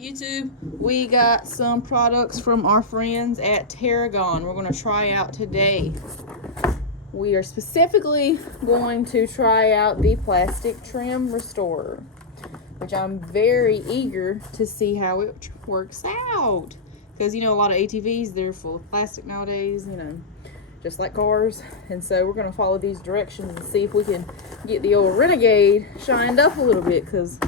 YouTube? We got some products from our friends at Terragon we're going to try out today. We are specifically going to try out the plastic trim restorer, which I'm very eager to see how it works out. Because, you know, a lot of ATVs, they're full of plastic nowadays, you know, just like cars. And so we're going to follow these directions and see if we can get the old Renegade shined up a little bit. Because,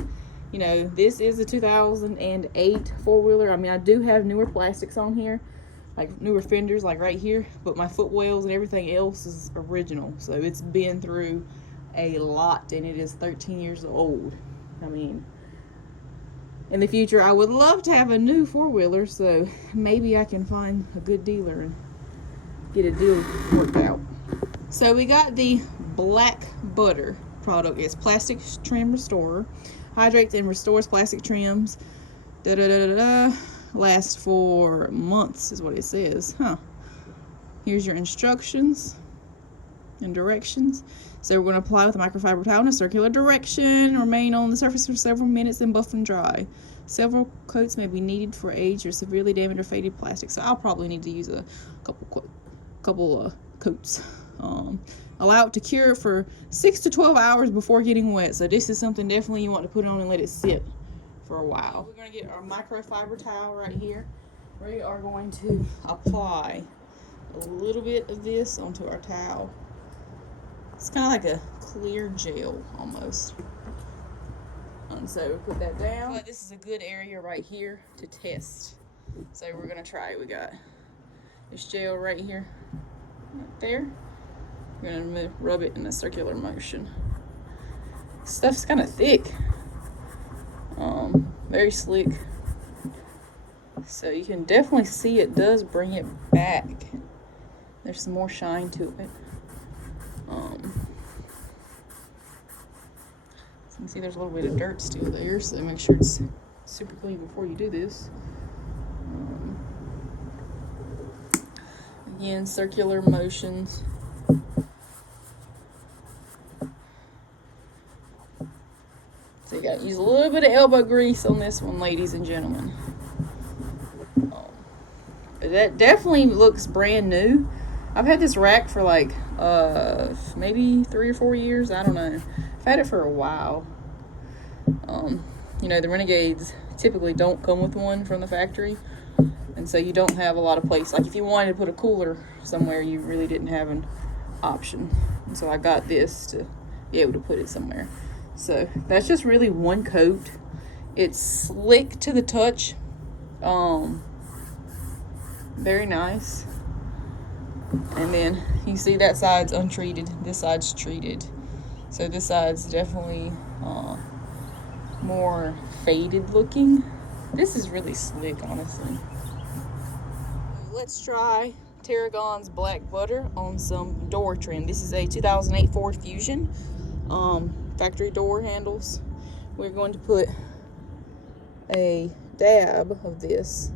you know, this is a 2008 four-wheeler. I mean, I do have newer plastics on here, like newer fenders, like right here. But my footwells and everything else is original. So it's been through a lot, and it is 13 years old. I mean, in the future, I would love to have a new four-wheeler, so maybe I can find a good dealer and get a deal worked out. So we got the Black Butter product. It's plastic trim restorer. Hydrates and restores plastic trims. Lasts for months is what it says. Here's your instructions and directions. So we're going to apply with a microfiber towel in a circular direction. Remain on the surface for several minutes and buff and dry. Several coats may be needed for aged or severely damaged or faded plastic. So I'll probably need to use a couple coats. Allow it to cure for 6 to 12 hours before getting wet. So this is something definitely you want to put on and let it sit for a while. We're going to get our microfiber towel right here. We are going to apply a little bit of this onto our towel. It's kind of like a clear gel almost. And so we put that down. But this is a good area right here to test. So we're going to try it. We got this gel right here, right there. We're going to rub it in a circular motion. Stuff's kind of thick. Very slick. So you can definitely see it does bring it back. There's some more shine to it. So you can see there's a little bit of dirt still there, so make sure it's super clean before you do this. Again, circular motions. So you gotta use a little bit of elbow grease on this one, ladies and gentlemen. That definitely looks brand new. I've had this rack for like maybe 3 or 4 years. I don't know. I've had it for a while. You know, the Renegades typically don't come with one from the factory, and so you don't have a lot of place. Like if you wanted to put a cooler somewhere, you really didn't have an option. And so I got this to be able to put it somewhere. So that's just really one coat. It's slick to the touch. Very nice. And then you see that side's untreated, this side's treated. So this side's definitely more faded looking. This is really slick, honestly. Let's try Terragon's Black Butter on some door trim. This is a 2008 Ford Fusion. Factory door handles. We're going to put a dab of this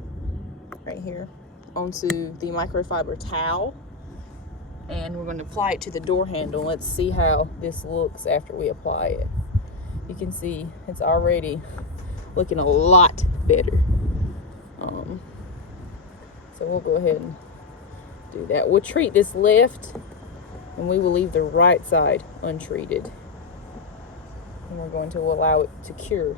right here onto the microfiber towel, and we're going to apply it to the door handle. Let's see how this looks after we apply it. You can see it's already looking a lot better. So we'll go ahead and do that. We'll treat this left, and we will leave the right side untreated. And we're going to allow it to cure.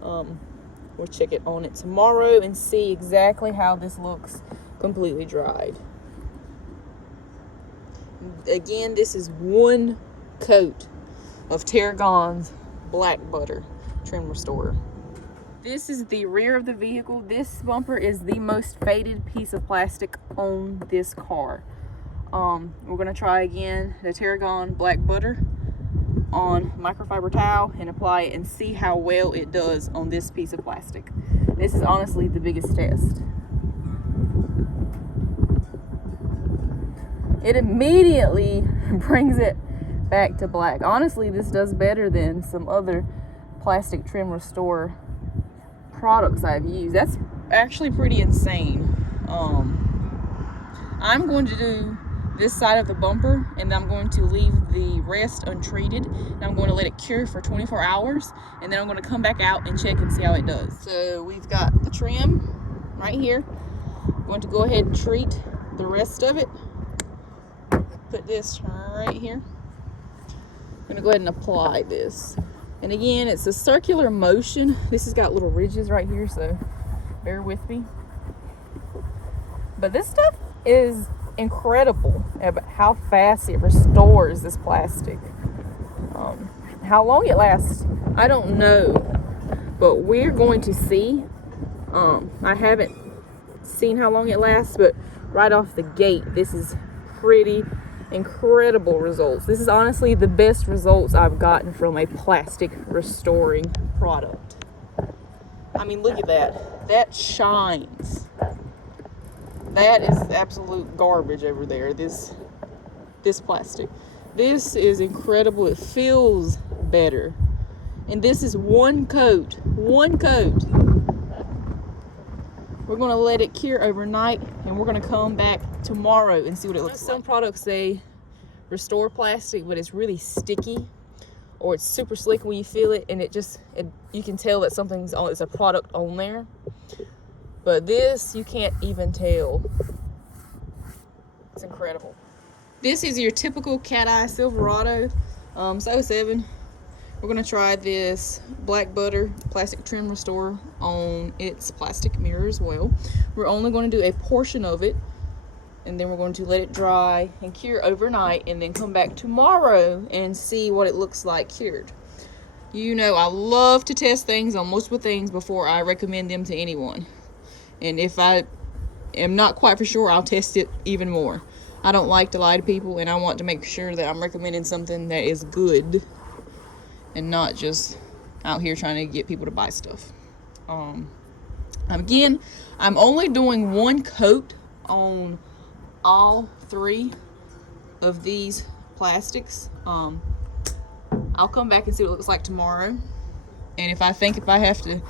We'll check it on it tomorrow and see exactly how this looks completely dried. Again, this is one coat of Terragon's Black Butter trim restorer. This is the rear of the vehicle. This bumper is the most faded piece of plastic on this car. We're going to try again the Terragon Black Butter on microfiber towel and apply it and see how well it does on this piece of plastic. This is honestly the biggest test. It immediately brings it back to black. Honestly, this does better than some other plastic trim restore products I've used. That's actually pretty insane. I'm going to do this side of the bumper, and then I'm going to leave the rest untreated, and I'm going to let it cure for 24 hours, and then I'm going to come back out and check and see how it does. So we've got the trim right here. I'm going to go ahead and treat the rest of it. Put this right here. I'm going to go ahead and apply this. And again, it's a circular motion. This has got little ridges right here, so bear with me. But this stuff is incredible about how fast it restores this plastic. How long it lasts, I don't know, but we're going to see. I haven't seen how long it lasts, but right off the gate, this is pretty incredible results. This is honestly the best results I've gotten from a plastic restoring product. I mean, look at that. That shines. That is absolute garbage over there, this plastic. This is incredible. It feels better. And this is one coat. One coat. We're going to let it cure overnight, and we're going to come back tomorrow and see what it looks like. Some products, they restore plastic, but it's really sticky, or it's super slick when you feel it, and you can tell that something's on, it's a product on there. But this, you can't even tell. It's incredible. This is your typical cat eye Silverado. It's 07. We're going to try this black butter plastic trim restore on its plastic mirror as well. We're only going to do a portion of it, and then we're going to let it dry and cure overnight, and then come back tomorrow and see what it looks like cured. You know, I love to test things on multiple things before I recommend them to anyone. And if I am not quite for sure, I'll test it even more. I don't like to lie to people, and I want to make sure that I'm recommending something that is good and not just out here trying to get people to buy stuff. Again, I'm only doing one coat on all 3 of these plastics. I'll come back and see what it looks like tomorrow. And if I have to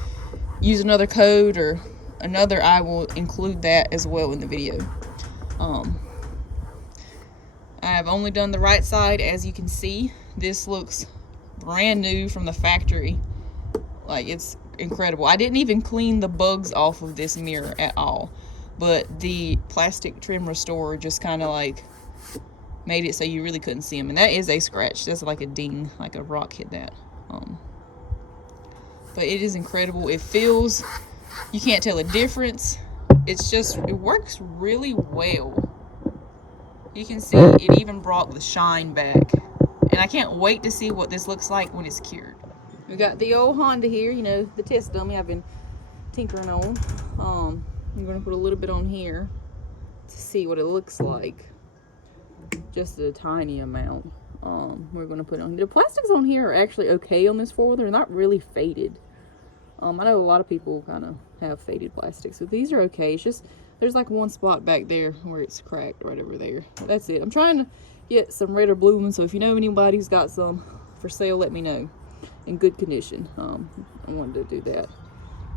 use another coat or another, I will include that as well in the video. I've only done the right side. As you can see, this looks brand new from the factory. Like, it's incredible. I didn't even clean the bugs off of this mirror at all, but the plastic trim restorer just kind of like made it so you really couldn't see them. And that is a scratch. That's like a ding, like a rock hit that. But it is incredible. It feels, you can't tell a difference. It's just, it works really well. You can see it even brought the shine back. And I can't wait to see what this looks like when it's cured. We got the old Honda here, you know, the test dummy I've been tinkering on. I'm going to put a little bit on here to see what it looks like. Just a tiny amount. We're going to put on. The plastics on here are actually okay on this 4-wheeler. They're not really faded. I know a lot of people kind of have faded plastics, but these are okay. It's just, there's like one spot back there where it's cracked right over there. That's it. I'm trying to get some red or blue ones, so if you know anybody who's got some for sale, let me know. In good condition. I wanted to do that.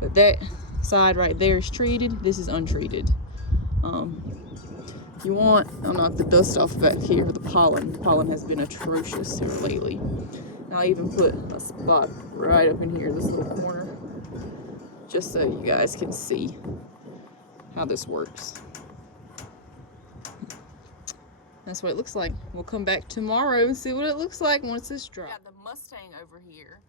But that side right there is treated. This is untreated. You want, I don't know if the dust off back here, the pollen. The pollen has been atrocious here lately. And I'll even put a spot right up in here, this little corner, just so you guys can see how this works. That's what it looks like. We'll come back tomorrow and see what it looks like once it's dry. Got the Mustang over here.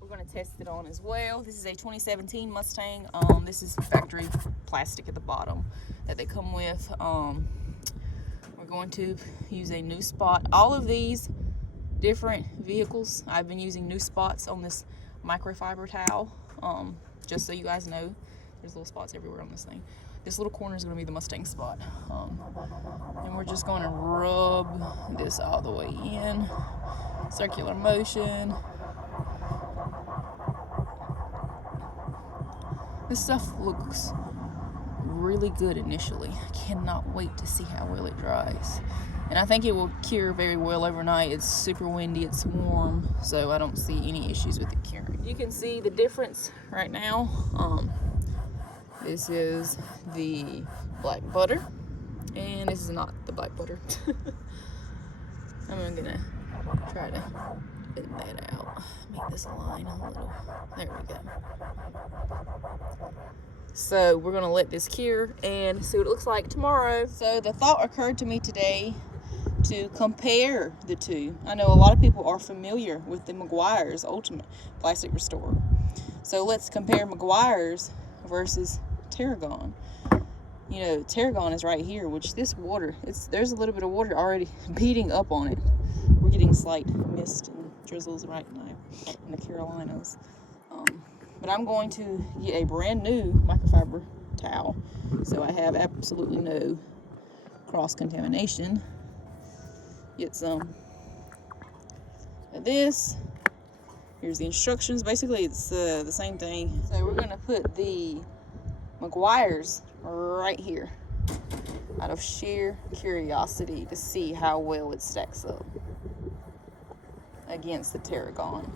We're going to test it on as well. This is a 2017 Mustang. This is factory plastic at the bottom that they come with. We're going to use a new spot. All of these different vehicles, I've been using new spots on this microfiber towel. Just so you guys know, there's little spots everywhere on this thing. This little corner is going to be the Mustang spot. And we're just going to rub this all the way in. Circular motion. This stuff looks really good initially. I cannot wait to see how well it dries. And I think it will cure very well overnight. It's super windy, it's warm, so I don't see any issues with it curing. You can see the difference right now. This is the black butter, And this is not the black butter. I'm gonna try to bend that out. Make this align a little. There we go. So we're gonna let this cure and see what it looks like tomorrow. So the thought occurred to me today to compare the two. I know a lot of people are familiar with the Meguiars Ultimate Plastic Restorer. So let's compare Meguiars versus Terragon. You know, Terragon is right here, which this water, there's a little bit of water already beating up on it. We're getting slight mist and drizzles right now in the Carolinas. But I'm going to get a brand new microfiber towel, so I have absolutely no cross-contamination. Get some of this. Here's the instructions. Basically, it's the same thing. So we're going to put the Meguiars right here out of sheer curiosity to see how well it stacks up against the Terragon.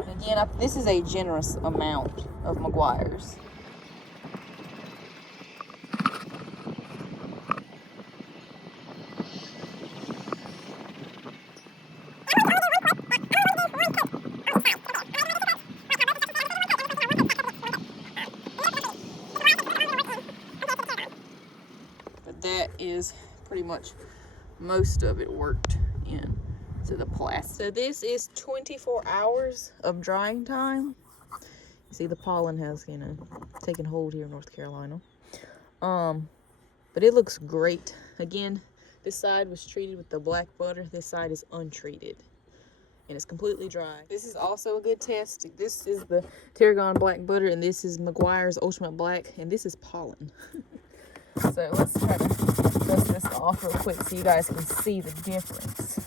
Again, this is a generous amount of Meguiars. But that is pretty much most of it worked in to the plastic. So this is 24 hours of drying time. You see the pollen has, you know, taken hold here in North Carolina. But it looks great. Again, this side was treated with the black butter. This side is untreated. And it's completely dry. This is also a good test. This is the Terragon black butter, and this is Meguiar's Ultimate Black, and this is pollen. So let's try to dust this off real quick so you guys can see the difference.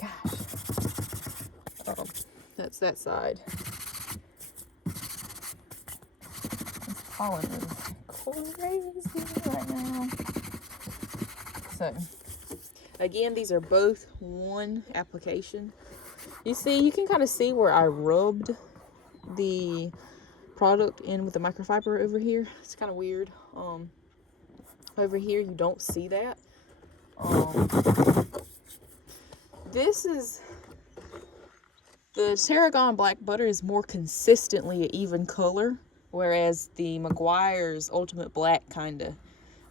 Gosh. That's that side. This pollen is crazy right now. So, again, these are both one application. You see, you can kind of see where I rubbed the product in with the microfiber over here. It's kind of weird. Over here, you don't see that. This is the Terragon black butter is more consistently an even color, whereas the Meguiar's Ultimate Black kind of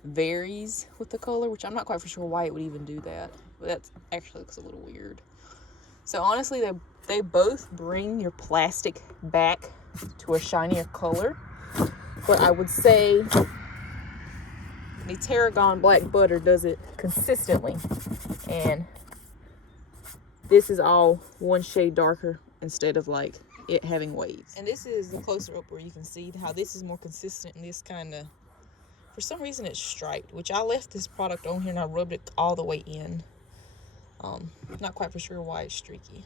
varies with the color, which I'm not quite for sure why it would even do that, but that actually looks a little weird. So honestly, they both bring your plastic back to a shinier color, but I would say the Terragon black butter does it consistently, and this is all one shade darker instead of like it having waves. And this is the closer up where you can see how this is more consistent, and this kind of, for some reason, it's striped, which I left this product on here and I rubbed it all the way in. Not quite for sure why it's streaky.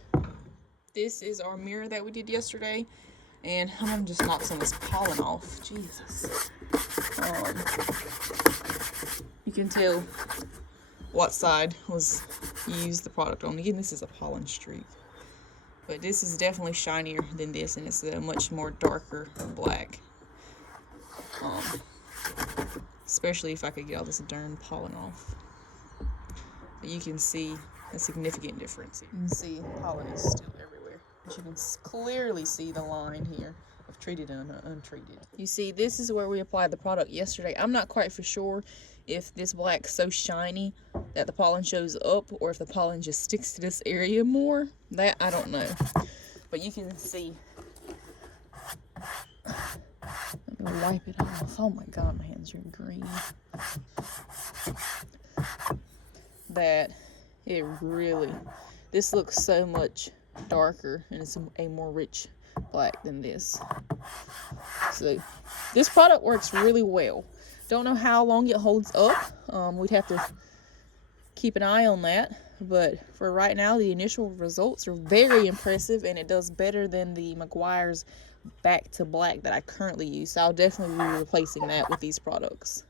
This is our mirror that we did yesterday, and I'm gonna just knock some of this pollen off. Jesus. You can tell what side was used the product on. Again, this is a pollen streak, but this is definitely shinier than this, and it's a much more darker black. Especially if I could get all this darn pollen off. But you can see a significant difference. You can see pollen is still everywhere, but you can clearly see the line here of treated and untreated. You see, this is where we applied the product yesterday. I'm not quite for sure if this black's so shiny that the pollen shows up, or if the pollen just sticks to this area more. That I don't know. But you can see. Let me wipe it off. Oh my god, my hands are green. That it really, this looks so much darker, and it's a more rich black than this. So this product works really well. Don't know how long it holds up. We'd have to keep an eye on that, but for right now the initial results are very impressive, and it does better than the Meguiar's back to black that I currently use. So I'll definitely be replacing that with these products.